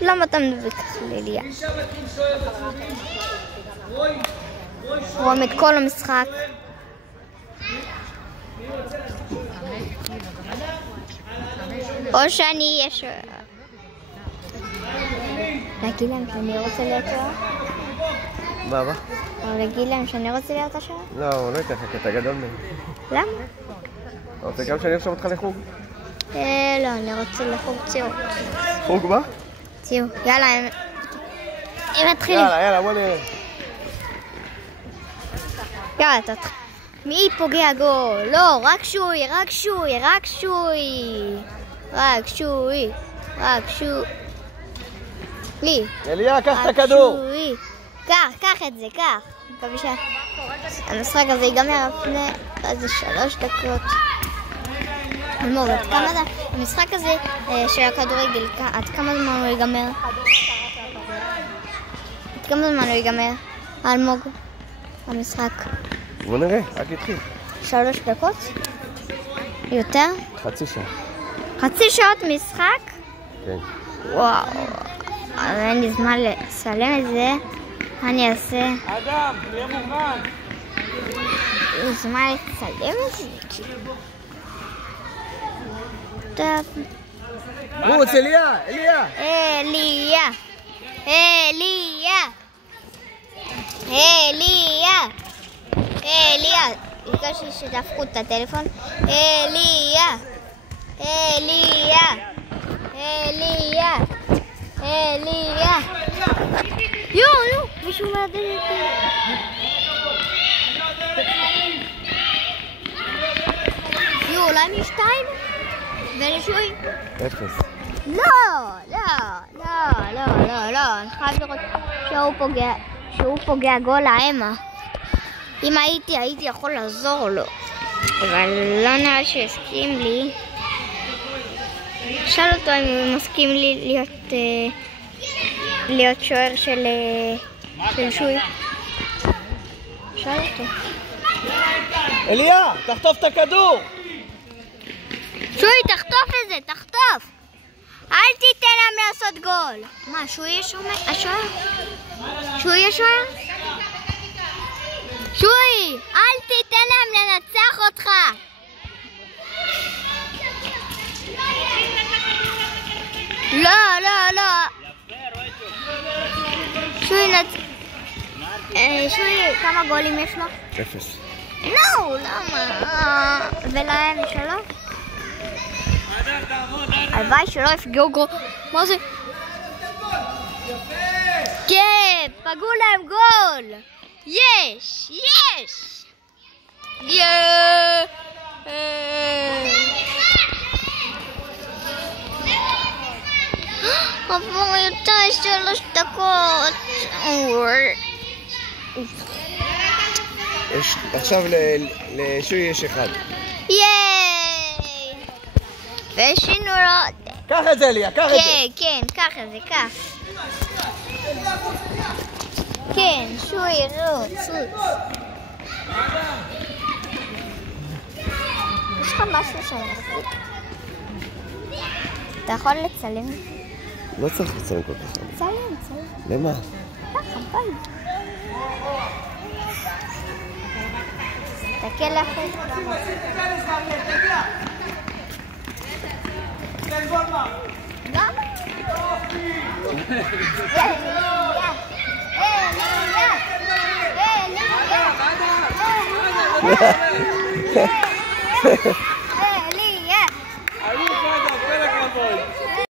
למה אתה מדבר ככה לליה? רואים את כל המשחק. או שאני יש... להגיד להם שאני רוצה להיות שוער? מה? או להגיד להם שאני רוצה להיות השוער? לא, הוא לא ייתן לך, כי אתה גדול מהם. למה? אתה רוצה גם שאני ארשום אותך לחוג? לא, אני רוצה לחוג ציור. חוג מה? ציור. יאללה, הם מתחילים. יאללה, בוא נראה. יאללה, תתחיל. מי פוגע גול? לא, רק שוי. לי. אליה, קח את הכדור. קח את זה, קח. מקווה שהמשחק הזה ייגמר לפני איזה 3 דקות. אלמוג, עד כמה זה? המשחק הזה של הכדורגל, עד כמה זמן הוא ייגמר? עד כמה זמן הוא ייגמר? אלמוג, המשחק. בוא נראה, רק התחיל. 3 דקות? יותר? חצי שעה. חצי שעות משחק? כן. וואו, אז אין לי זמן לצלם את זה. אני אעשה... אדם, תהיה מוכן. אין לי זמן לצלם את זה? טוב. רוץ, אליה! ביקשתי שדפקו את הטלפון. יו, מישהו מהדלת. אולי מי 2? ולשוי? 0. לא, אני חייב לראות שהוא פוגע גול האמה. אם הייתי יכול לעזור לו, אבל לא נראה שהסכים לי. שאל אותו אם הוא מסכים לי להיות שוער של שוי. שאל אותו. אליה, תחטוף את הכדור! שוי, תחטוף את זה, תחטוף! אל תיתן להם לעשות גול. מה, שוי יש השוער? שוי יש השוער? שוי, אל תיתן להם לנצח אותך. לא. שוי, כמה גולים יש לו? 0. לא, למה? ולהם 3? הלוואי שלא יפגעו גול. מה זה? כן, פגעו להם גול. יש. עבור יותר 3 דקות. עכשיו לשוי יש 1. ייי! ושינו לו... קח את זה, אליה, קח את זה. כן, קח את זה, קח. כן, שוי, רוץ. יש לך משהו שאני מחזיק? אתה יכול לצלם? לא צריך לצלם כל כך. צלם. למה? ככה, ביי. תסתכל אחרי. גם? אליה!